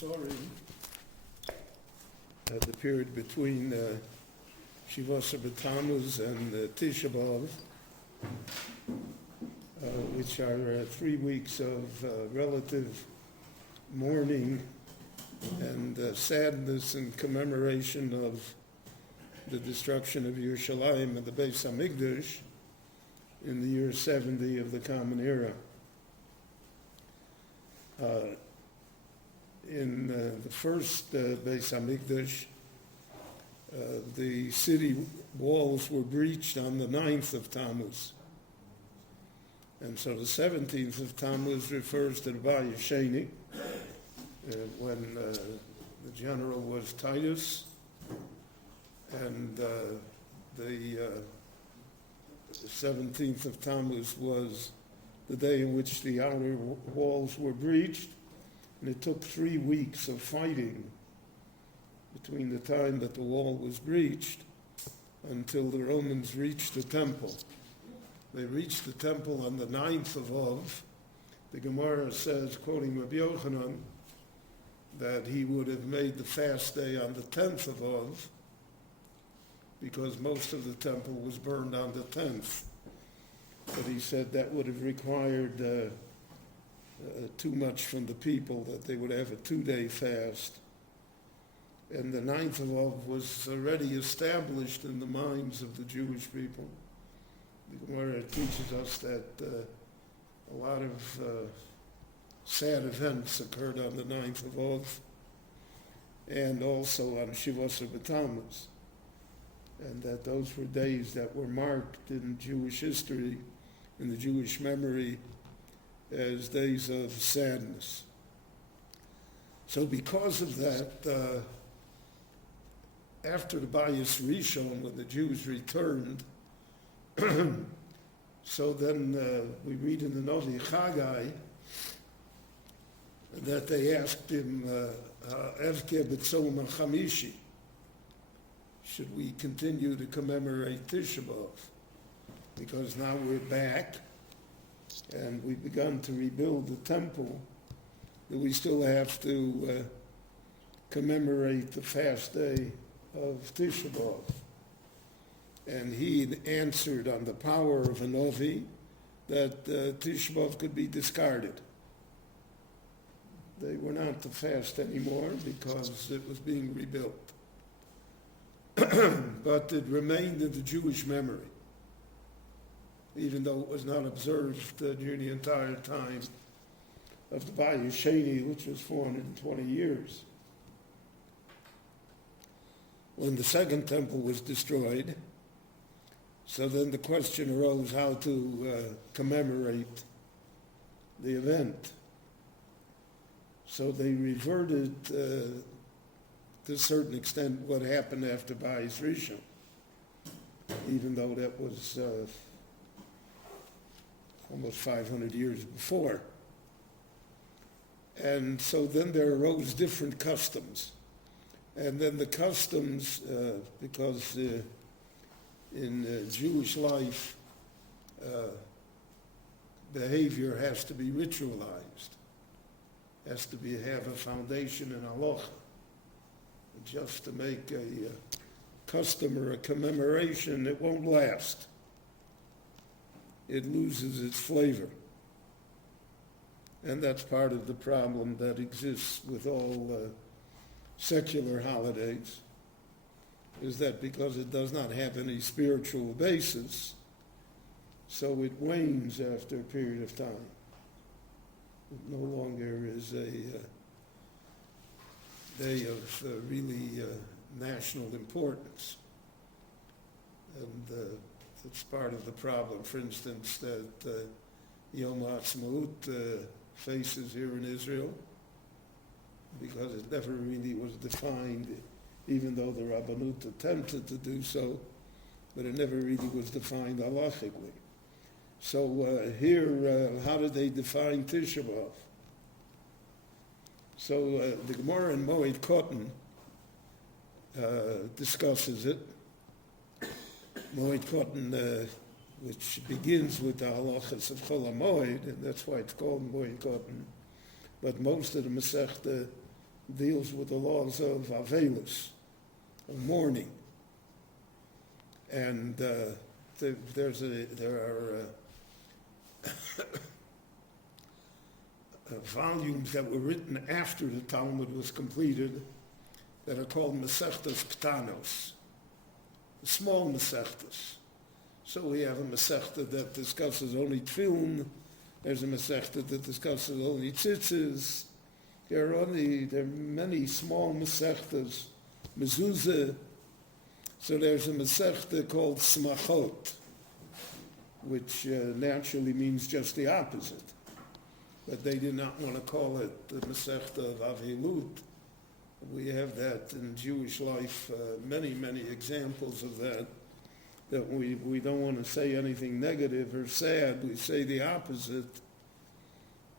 Sorry, the period between Shivasa B'Tammuz and Tisha B'Av, which are 3 weeks of relative mourning and sadness and commemoration of the destruction of Yerushalayim and the Beis HaMikdash in the year 70 of the Common Era. In the first Beis HaMikdash, the city walls were breached on the 9th of Tammuz. And so the 17th of Tammuz refers to the Bayis Sheni, when the general was Titus, and the 17th of Tammuz was the day in which the outer walls were breached, and it took 3 weeks of fighting between the time that the wall was breached until the Romans reached the temple. They reached the temple on the 9th of Av. The Gemara says, quoting Rabbi Yochanan, that he would have made the fast day on the 10th of Av, because most of the temple was burned on the 10th. But he said that would have required too much from the people, that they would have a 2-day fast. And the 9th of Av was already established in the minds of the Jewish people. The Gemara teaches us that a lot of sad events occurred on the 9th of Av, and also on Shivasa B'Tammuz, and that those were days that were marked in Jewish history, in the Jewish memory, as days of sadness. So because of that, after the Bayis Rishon, when the Jews returned, so then we read in the Novi Chagai that they asked him, Evke B'Tzom HaChamishi, should we continue to commemorate Tisha B'Av? Because now we're back and we've begun to rebuild the temple, that we still have to commemorate the fast day of Tisha B'Av. And he answered on the power of a Novi that Tisha B'Av could be discarded. They were not to fast anymore because it was being rebuilt. But it remained in the Jewish memory, even though it was not observed during the entire time of the Bayis Sheni, which was 420 years. When the second temple was destroyed, so then the question arose how to commemorate the event. So they reverted to a certain extent what happened after Bayis Rishon, even though that was almost 500 years before. And so then there arose different customs. And then the customs, because in Jewish life, behavior has to be ritualized, has to have a foundation in halacha. Just to make a custom or a commemoration, it won't last. It loses its flavor. And that's part of the problem that exists with all secular holidays, is that because it does not have any spiritual basis, so it wanes after a period of time. It no longer is a day of really national importance. And it's part of the problem, for instance, that Yom HaAtzmaut faces here in Israel, because it never really was defined, even though the Rabbanut attempted to do so, but it never really was defined halachically. So here, how did they define Tisha B'Av? So the Gemara in Moed Katan discusses it. Moed Katan, which begins with the halachas of Chol HaMoed, and that's why it's called Moed Katan. But most of the Masechta deals with the laws of Avelis, of mourning. And there are volumes that were written after the Talmud was completed that are called Masechtas Ktanos, small Masechtas. So we have a Masechta that discusses only Tefillin. There's a Masechta that discusses only Tzitzis. There are many small Masechtas, Mezuzah. So there's a Masechta called Smachot, which naturally means just the opposite. But they did not want to call it the Masechta of Avilut. We have that in Jewish life, many, many examples of that we don't want to say anything negative or sad. We say the opposite,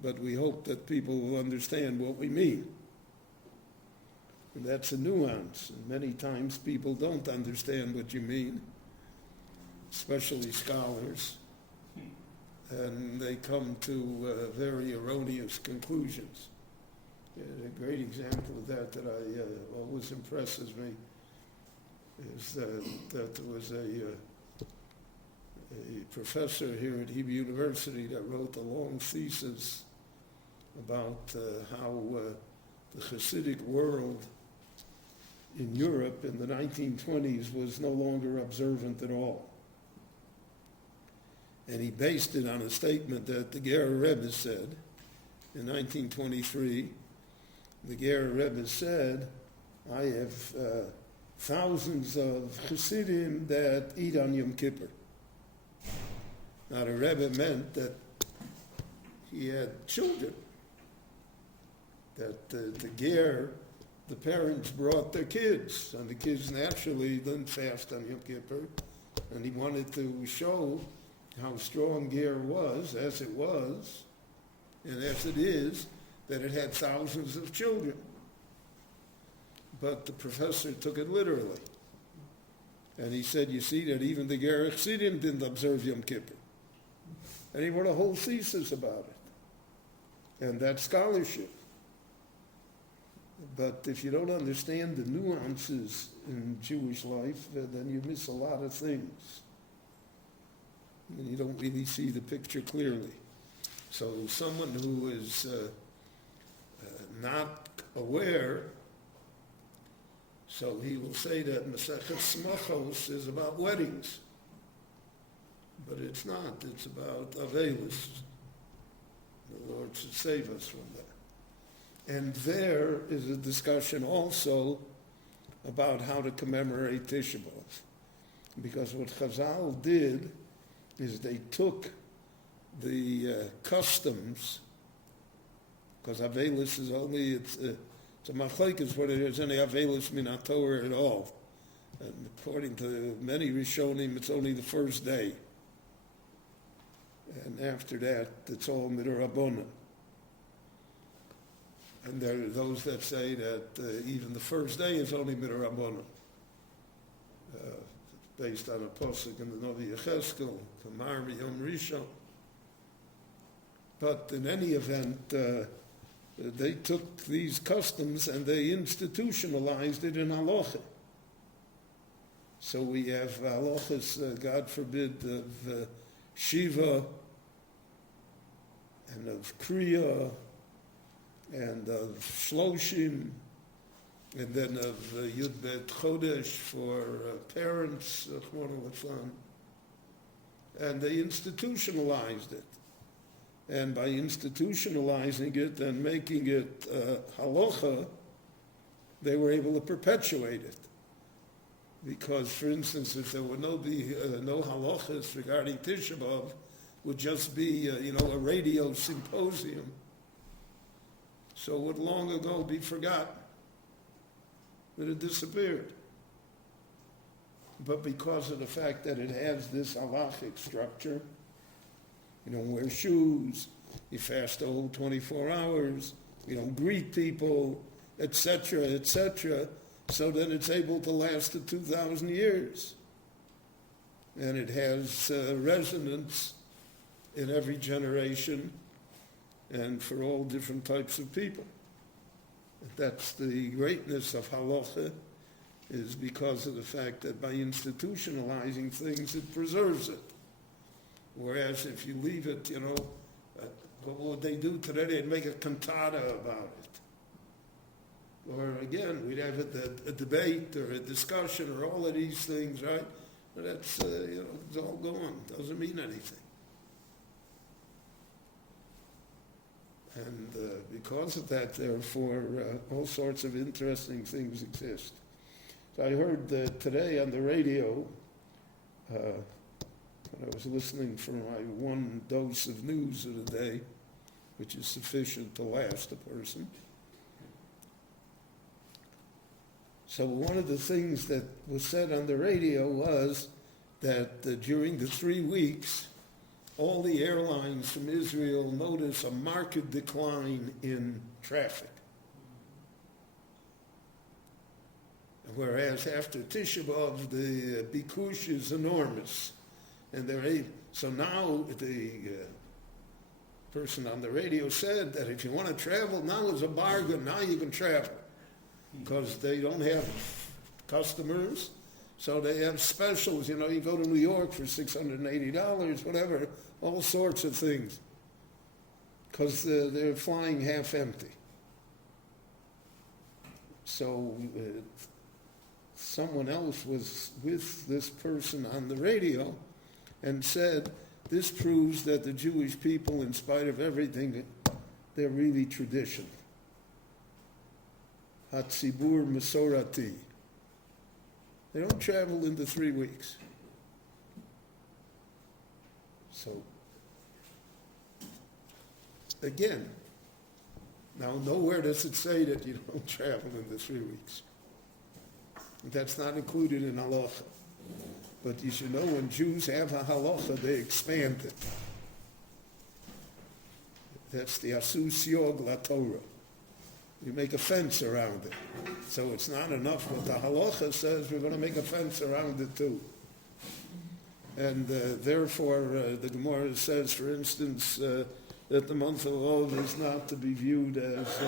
but we hope that people will understand what we mean. And that's a nuance. And many times people don't understand what you mean, especially scholars. And they come to very erroneous conclusions. A great example of that always impresses me is that there was a professor here at Hebrew University that wrote a long thesis about how the Hasidic world in Europe in the 1920s was no longer observant at all. And he based it on a statement that the Ger Rebbe said in 1923. The Ger Rebbe said, I have thousands of Hasidim that eat on Yom Kippur. Now the Rebbe meant that he had children, that the Ger, the parents brought their kids, and the kids naturally didn't fast on Yom Kippur, and he wanted to show how strong Ger was, as it was, and as it is, that it had thousands of children. But the professor took it literally. And he said, you see that even the Ger Chassidim didn't observe Yom Kippur. And he wrote a whole thesis about it. And that's scholarship. But if you don't understand the nuances in Jewish life, then you miss a lot of things. And you don't really see the picture clearly. So someone who is not aware, so he will say that Masechet Smachos is about weddings. But it's not. It's about Avelis. The Lord should save us from that. And there is a discussion also about how to commemorate Tisha B'Av. Because what Chazal did is they took the customs, because Avelis is only, it's a machlokes whether there's any Avelis min HaTorah at all. And according to many Rishonim, it's only the first day. And after that, it's all midrabanan. And there are those that say that even the first day is only midrabanan. Based on a pasuk in the Novi Yecheskel, Kamar Yom Rishon. But in any event, they took these customs and they institutionalized it in halacha. So we have halachas, God forbid, of Shiva and of Kriya and of Shloshim and then of Yud Bet Chodesh for parents, and they institutionalized it. And by institutionalizing it and making it halacha, they were able to perpetuate it. Because, for instance, if there would no halachas regarding Tisha B'Av, would just be a radio symposium, so it would long ago be forgotten. That it disappeared. But because of the fact that it has this halachic structure, you don't wear shoes, you fast the whole 24 hours, you don't greet people, etc., etc., so then it's able to last to 2,000 years. And it has resonance in every generation and for all different types of people. That's the greatness of halacha, is because of the fact that by institutionalizing things, it preserves it. Whereas if you leave it, what would they do today? They'd make a cantata about it. Or again, we'd have a debate or a discussion or all of these things, right? But that's, it's all gone. Doesn't mean anything. And because of that, therefore, all sorts of interesting things exist. So I heard today on the radio, I was listening for my one dose of news of the day, which is sufficient to last a person. So one of the things that was said on the radio was that during the 3 weeks, all the airlines from Israel notice a marked decline in traffic. Whereas after Tisha B'Av, the bikush is enormous. And so now the person on the radio said that if you want to travel, now is a bargain, now you can travel. Because they don't have customers, so they have specials. You go to New York for $680, whatever, all sorts of things. Because they're flying half empty. So someone else was with this person on the radio and said, this proves that the Jewish people, in spite of everything, they're really traditional. Hatzibur Masorati. They don't travel into 3 weeks. So, again, now nowhere does it say that you don't travel into 3 weeks. That's not included in halacha. But you should know when Jews have a halacha, they expand it. That's the asus yog la Torah. You make a fence around it. So it's not enough what the halacha says, we're going to make a fence around it too. And therefore, the Gemara says, for instance, that the month of Av is not to be viewed as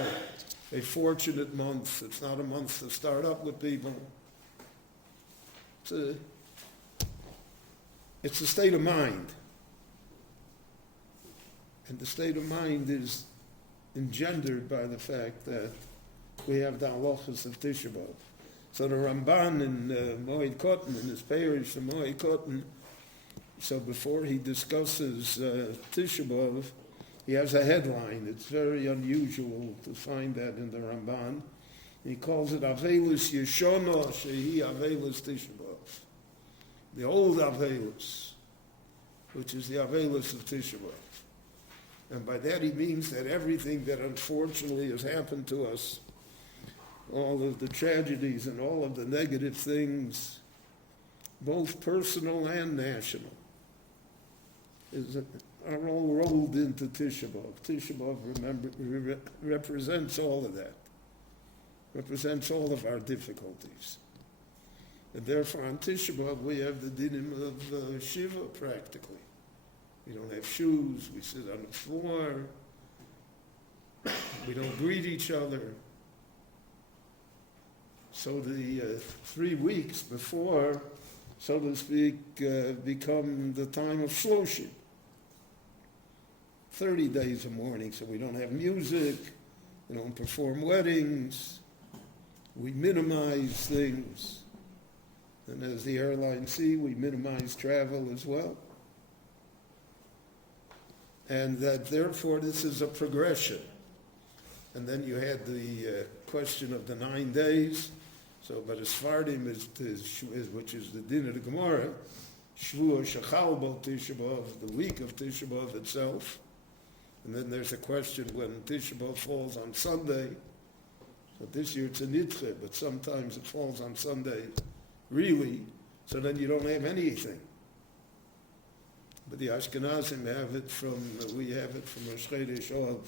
a fortunate month. It's not a month to start up with people. It's a state of mind. And the state of mind is engendered by the fact that we have the halachas of Tisha B'Av. So the Ramban in Moed Katan, in his parish of Moed Katan, so before he discusses Tisha B'Av, he has a headline. It's very unusual to find that in the Ramban. He calls it Avelis Yeshona Shehi Avelis Tisha B'Av. The old Avelis, which is the Avelis of Tisha B'Av. And by that he means that everything that unfortunately has happened to us, all of the tragedies and all of the negative things, both personal and national, are all rolled into Tisha B'Av. Tisha B'Av represents all of that, represents all of our difficulties. And therefore on Tisha B'Av we have the dinim of Shiva practically. We don't have shoes, we sit on the floor, we don't greet each other. So the 3 weeks before, so to speak, become the time of Shloshim. 30 days of mourning, so we don't have music, we don't perform weddings, we minimize things. And as the airlines see, we minimize travel as well. And that therefore this is a progression. And then you had the question of the 9 days. So, but as Sephardim which is the din of the Gemara, Shvuah Shechal Bo Tisha B'Av, the week of Tisha B'Av itself. And then there's a question when Tisha B'Av falls on Sunday. So this year it's a nidche, but sometimes it falls on Sunday, really. So then you don't have anything. But the Ashkenazim have it we have it from Rosh Chodesh Av,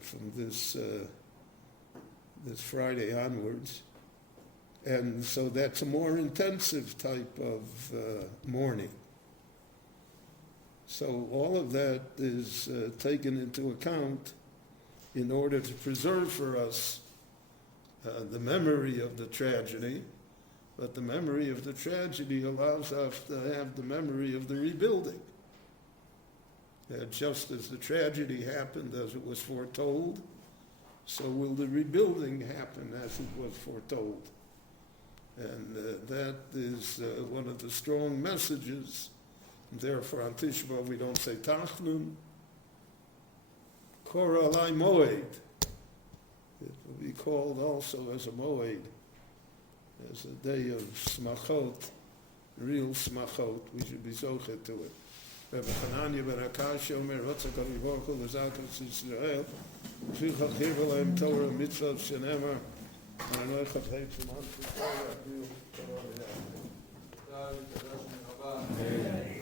from this Friday onwards. And so that's a more intensive type of mourning. So all of that is taken into account in order to preserve for us the memory of the tragedy, but the memory of the tragedy allows us to have the memory of the rebuilding. Just as the tragedy happened as it was foretold, so will the rebuilding happen as it was foretold. And that is one of the strong messages. And therefore on Tisha B'Av we don't say Tachnun, Kora Alai Moed. It will be called also as a Moed, as a day of Smachot, real Smachot. We should be zochet to it. Rabbi Hananya ben Akash Omer Rotzak Avivorko L'Zalkas Yisrael Shvichach Hirvel Hem Torah Mitzvah Shenemar Anoichat Heitzim Antu Torah Bil Torah Yah.